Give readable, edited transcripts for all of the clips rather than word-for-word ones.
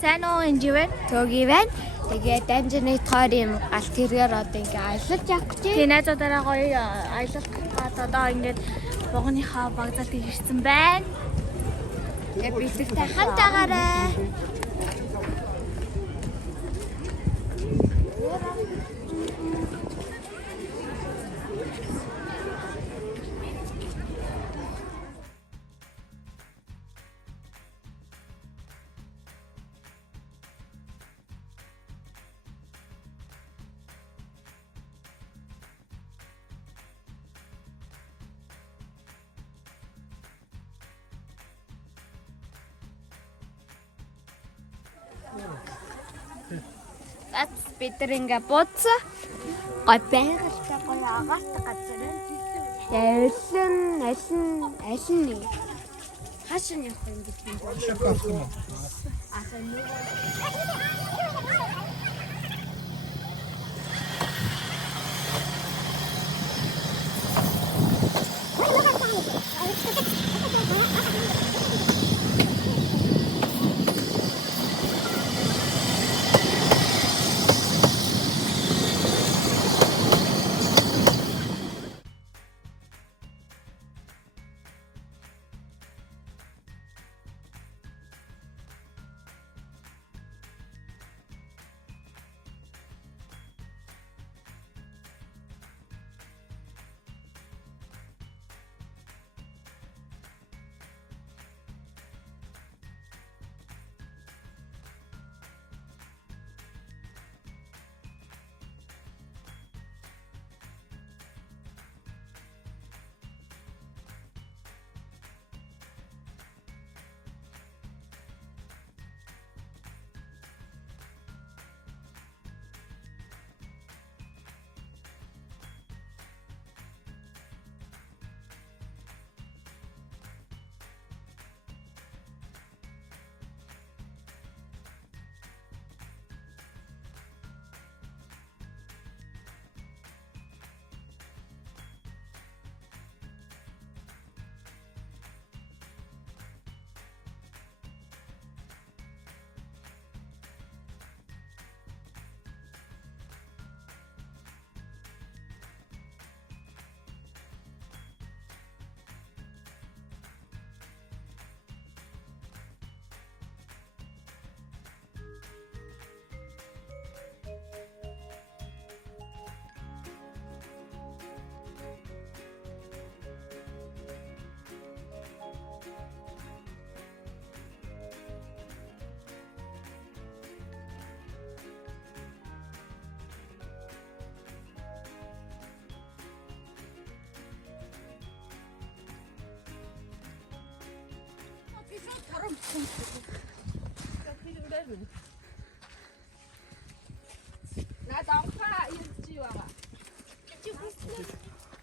Сайн уу энэ живэн төгий байна. Тэгээд дамжны тоор юм галт тэргээр одоо ингээ аялаж явах гэж. Тийм найзуудаараа гоё аялах гад одоо ингээд богоныхаа багзаалт ирсэн байна. Тэгээд бидэртэй хамт агаарай. That's бид нар ингээ бууцсан. Гой байгалтай гоё агаартай газар байна. Алин нэг. Хашин явах юм гэж байна. Асан нэг.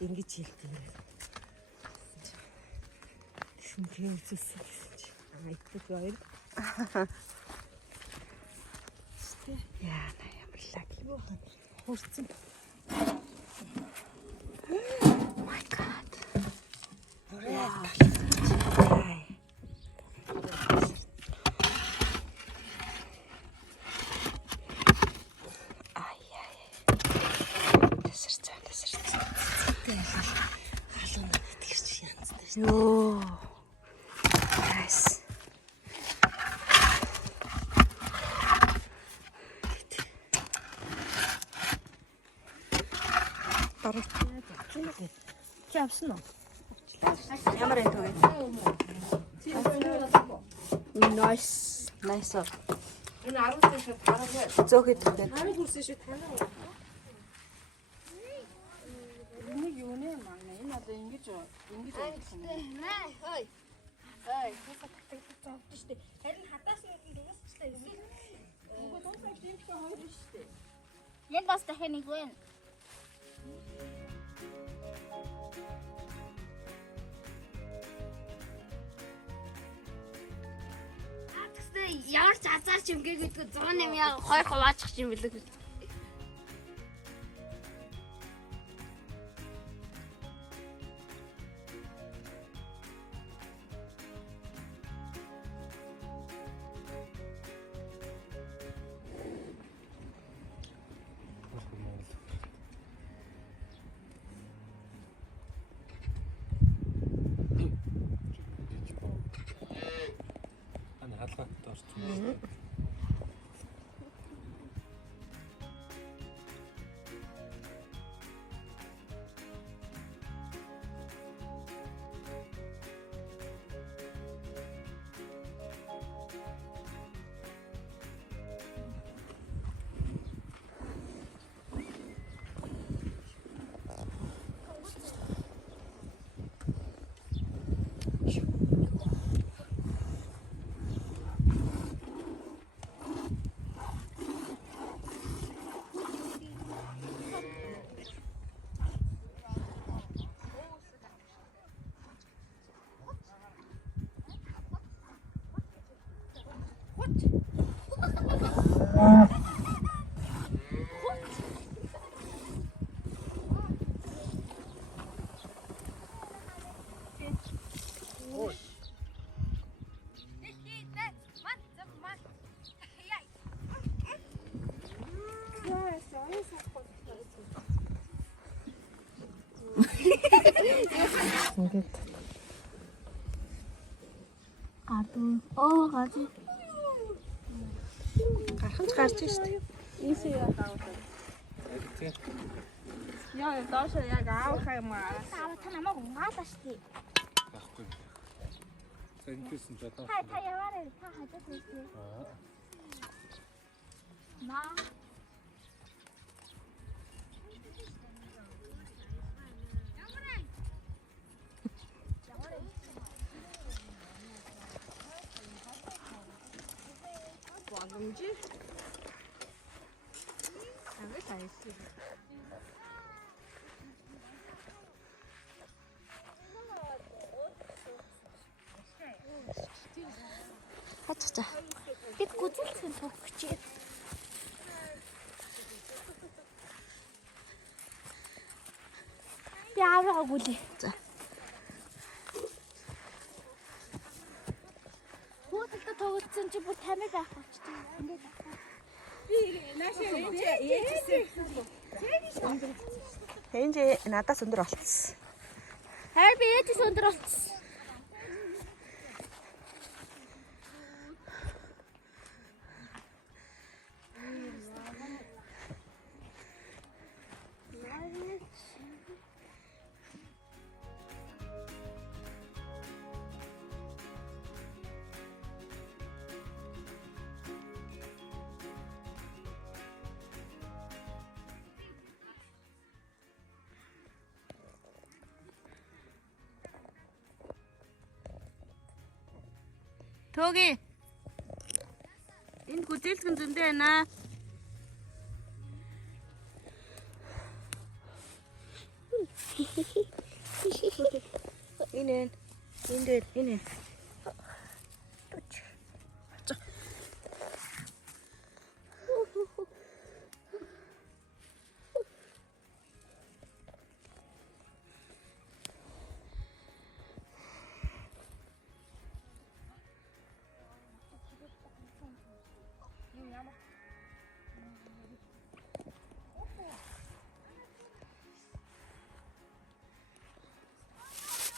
Ингэж хэлдэг. Шүмхээ үзүүлсэн гэсэн чи. Айдаг хоёр. Яа, ямарлаг. Хурцсан. My God. Ёо. Nice. Чи авсан уу? Ямар энэ төгөө? Nice. Nice. Энэ 10 шиг хараагүй. Зөөхөд гэдэг. 10 хүрсэн шиг танаа. Энэ юу нэ маань энэ одоо ингэж Наа, хой. Ой, хасаа татдаг зовж штэ. Харин хадаас нэг дуусчлаа юм. Уг дуусах юм шиг хоёр штэ. Яг бас дахиад нэг байна. Ямар ч азарч юм гэдэг 108 яг хоёр хуваачих юм билэг. ингээд 가지. гарах гарч штэ. Яа, доош яг аавах юм аа. Та намайг унгаалаа шүү дээ. Байхгүй. Сэнтэсэн ч одоо. Та яваарай. Та хажууд үзье. Маа. Боломжи. Аваа тайс. Хачаа. Бид гүзэлсэн төгч. Би аваа гүлээ. За. Хүүхдтэй тоглосон чи бүр тамиг авах болчихсон. Ингээд авах. Хэнж надаас өндөр болчихсон. Харин би ээжээс өндөр болчихсон. Тоги. Энд гүзээлгэн зөндөө байна. Энэ энэ.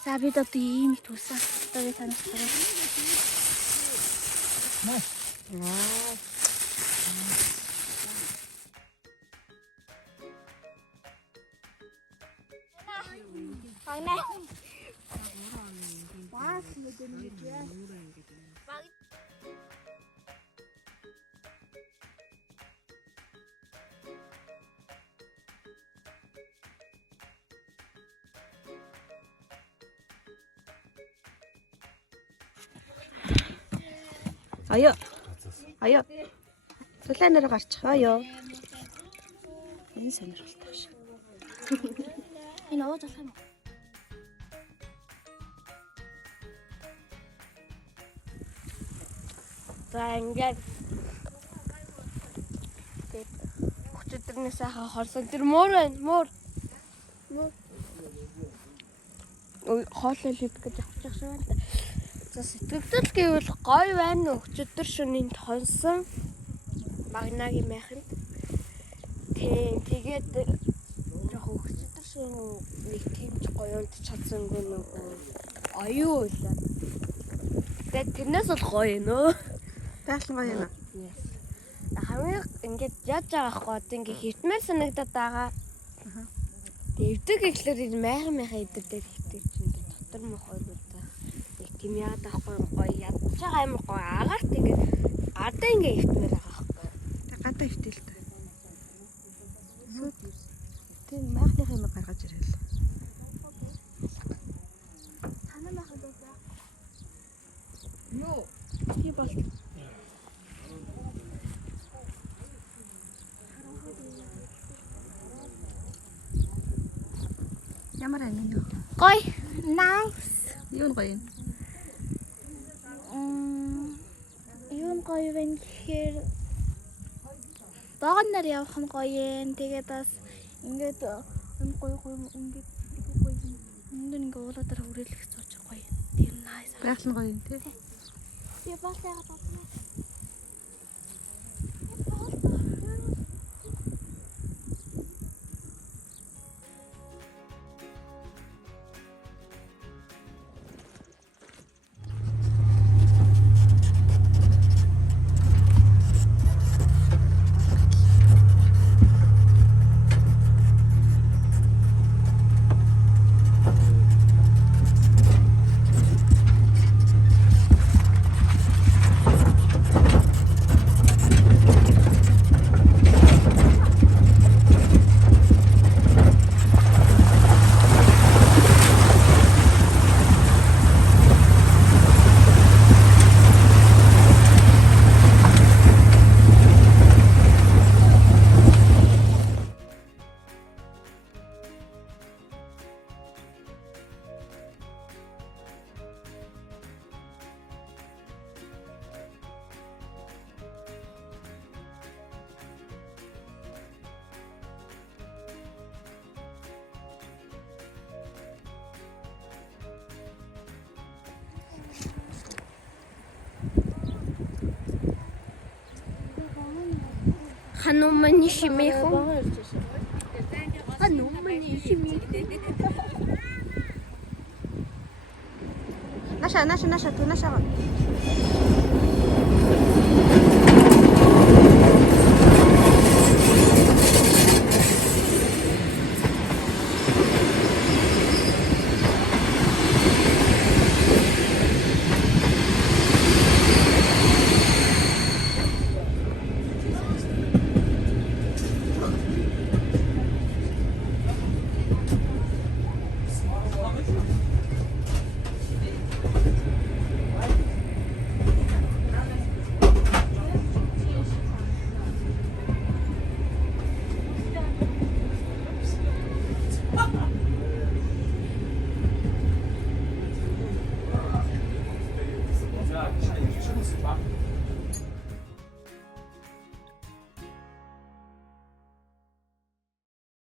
За бид одоо ийм их тусан. Одоо танаас хараа. Агнаа. Баас мэдэн гэж. Аяа. Аяа. Сулаанаар гарчих аяа. Энэ сонирхолтой шүү. Энэ ууж болох юм уу? За ингээд өчигдөрнөө сайхан хорсон. Тэр муур байна. Муур. Ой, хоолой л идэх гэж явчих шиг байна. За сэтгэл гэвэл гоё байна. Өчигдөр шөнийн тонсон магнагийн майханд. Тэгээд яг өчигдөр шөнө нэг тэмч гоё унтж чадсангүй нөгөө оюу байлаа. Тэгээд тэрнээс бол гоё нөө. Таалан гоё юм. Хамгийн ингээд яаж байгаа хгүй одоо ингээд хитмээр санагдаад байгаа. Дэвдэг гэхлээр энэ майхан идэрдэг хитэг чинь дотор мох ойлуудаа. Яг тийм яагаад байхгүй гоё ядж байгаа юм гоё агаарт ингээд гадаа ингээд хитмээр байгаа хгүй. Гадаа өвтөл та. Тийм майхных юм гаргаж ирэл. Танаа майхан даа. Юу? Би бол Ямар ань юу? гоё. Nice. Юу гоё юм? Юу гоё вэ гэхээр богон нар явах нь гоё юм. Тэгээд бас ингээд энэ гоё ингээд гоё юм. Энд ингээд уулуудаар хүрээлэх сууж гоё. Тэр nice. Таалан гоё юм тий. Би бас яагаад бодсон. Хануманы шимэхэн. Хануманы шимэхэн. Наша.